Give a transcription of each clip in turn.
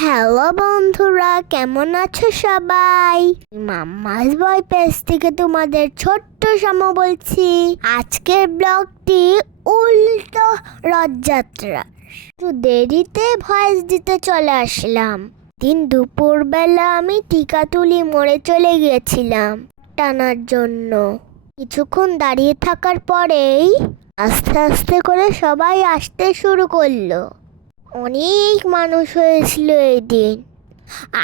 Hello বন্ধুরা, কেমন আছো সবাই? মাম্মাস বয় পেজ থেকে তোমাদের ছোট্ট শামু বলছি। আজকের ব্লগটি উল্টো রথযাত্রা। একটু দেরিতে ভয়েস দিতে চলে আসলাম। দিন দুপুরবেলা আমি টিকাতুলি মোড়ে চলে গিয়েছিলাম টানার জন্য। কিছুক্ষণ দাঁড়িয়ে থাকার পরেই আস্তে আস্তে করে সবাই আসতে শুরু করলো। অনেক মানুষ হয়েছিল এই দিন।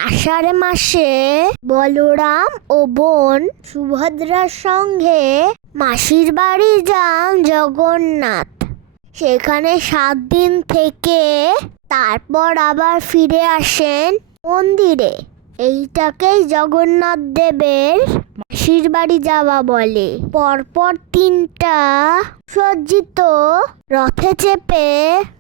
আষাঢ় মাসে বলরাম ও বোন সুভদ্রার সঙ্গে মাসির বাড়ি যান জগন্নাথ। সেখানে 7 দিন থেকে তারপর আবার ফিরে আসেন মন্দিরে। এইটাকেই জগন্নাথ দেবের মাসির বাড়ি যাওয়া বলে। পরপর 3টা সজ্জিত রথে চেপে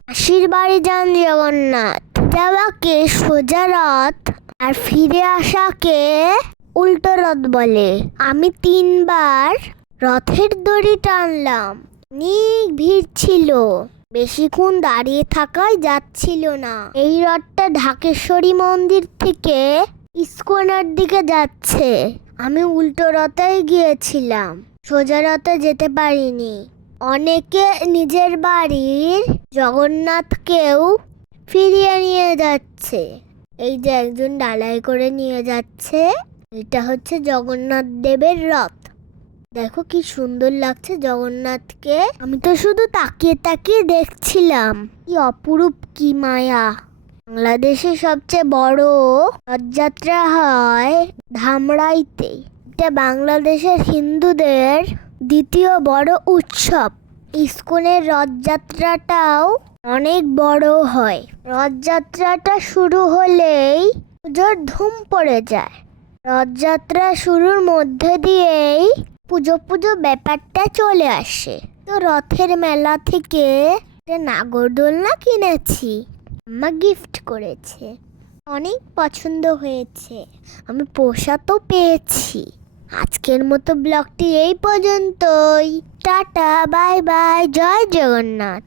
মাসির বাড়ি যান জগন্নাথ। যাওয়াকে সোজা রথ আর ফিরে আসাকে উল্টো রথ বলে। আমি 3বার রথের দড়ি টানলাম। অনেক ভিড় ছিল, বেশিক্ষণ দাঁড়িয়ে থাকাই যাচ্ছিল না। এই রথটা ঢাকেশ্বরী মন্দির থেকে ইস্কনের দিকে যাচ্ছে। আমি উল্টো রথেই গিয়েছিলাম, সোজা রথে যেতে পারিনি। অনেকে নিজের বাড়ির জগন্নাথকেও ফিরিয়ে নিয়ে যাচ্ছে। এই যে একজন ডালাই করে নিয়ে যাচ্ছে, এটা হচ্ছে জগন্নাথ দেবের রথ। দেখো কি সুন্দর লাগছে জগন্নাথকে। আমি তো শুধু তাকিয়ে তাকিয়ে দেখছিলাম। কি অপরূপ, কি মায়া। বাংলাদেশের সবচেয়ে বড় রথযাত্রা হয় ধামরাইতে। এটা বাংলাদেশের হিন্দুদের দ্বিতীয় বড় উৎসব। ইস্কনের রথযাত্রাটাও অনেক বড় হয়। রথযাত্রাটা শুরু হলেই পুজোর ধুম পড়ে যায়। রথযাত্রা শুরুর মধ্যে দিয়েই পুজো পুজো ব্যাপারটা চলে আসে। তো রথের মেলা থেকে একটা নাগরদোলনা কিনেছি, আম্মা গিফট করেছে। অনেক পছন্দ হয়েছে, আমি পোষাতো পেয়েছি। আজকের মতো ব্লগটি এই পর্যন্তই। টাটা, বাই বাই, জয় জগন্নাথ।